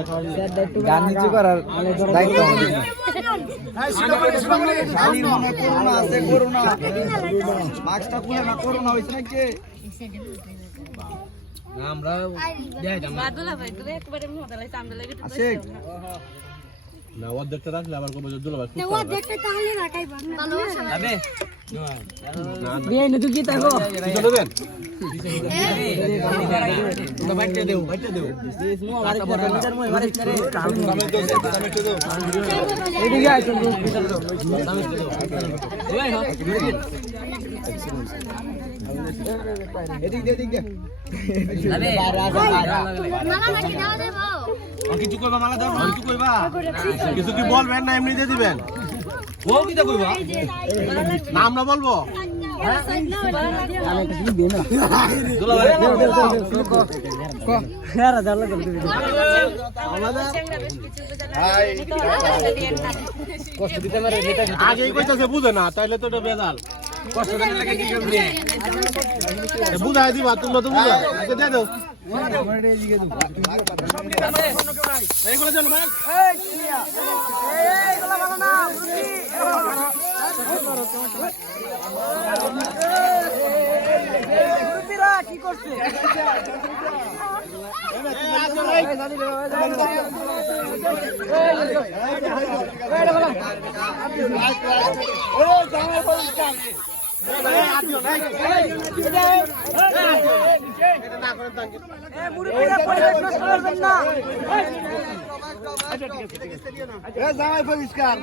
খাওয়ান গান্ধীজি করার দায়িত্ব আমাদের না। শালির করোনা আছে, করোনা। মাস্কটা খুলে না, করোনা হয়েছে নাকি? আমরা না অর্ধেকটা রাখলে আবার কবে দুলা কিছু দিয়ে। মালা দেবো কিছু কইবা কিছু কি বলবেন না এমনি দিয়ে দিবেন? ও কি তা কইবা না আমরা বলব হ্যাঁ আগেই কইতাছে বুঝে না তাইলে তো এটা বেজাল কষ্ট লাগে কি করবে বুঝাই দিবা তোমরা তো বুঝো আচ্ছা দাও এইগুলো চলো ভাই কি করছে জামাই পরিষ্কার। জামাই পরিষ্কার।